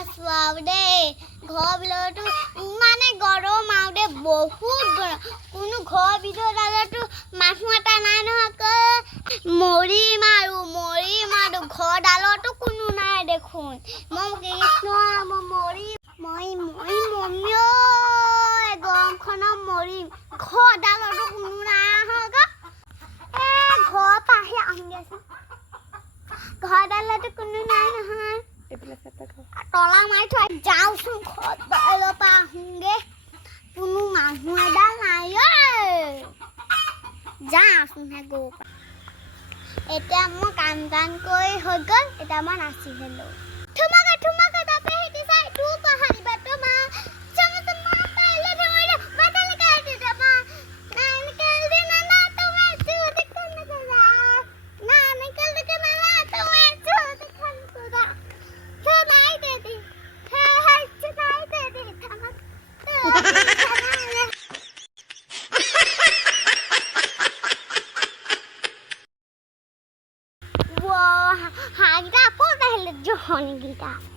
আছো আৰু দেই ঘৰৰ ভিতৰতো ইমানে গৰম আৰু দেই বহুত গৰম কোনো ঘৰৰ ভিতৰত আৰু মানুহ এটা নাই নহয় মৰিম আৰু ঘৰডালতো কোনো নাই দেখোন মই কৃষ্ণ মই মৰিম মই মমিও গৰমখনত মৰিম ঘৰডালতো কোনো নাই আহক ঘৰৰ পাহি আহোগেচোন ঘৰডালতো কোনো নাই নহয় তলা মাৰি থৈ যাওঁচোন ঘৰডালৰ পৰা আহোঁগে কোনো মানুহ এডাল নাই যাওঁচোন হে গৰু এতিয়া মই কাম কৰি হৈ গ'ল এতিয়া মই নাচিহে লওঁ ঠুমাকে তাতে সিটি চাই তোৰ পাহাৰি বাটো মা চমতে মা তাইলে ধৰিলে বাটালে কাটি দেবা নাই নিকল দে না তুমি চুদি কোন করা না নিকল দে না তুমি চুদি কোন করা চলাই দে দি হ্যাঁ চলাই দে দি থামা Wow, hagda ko dahil John gita.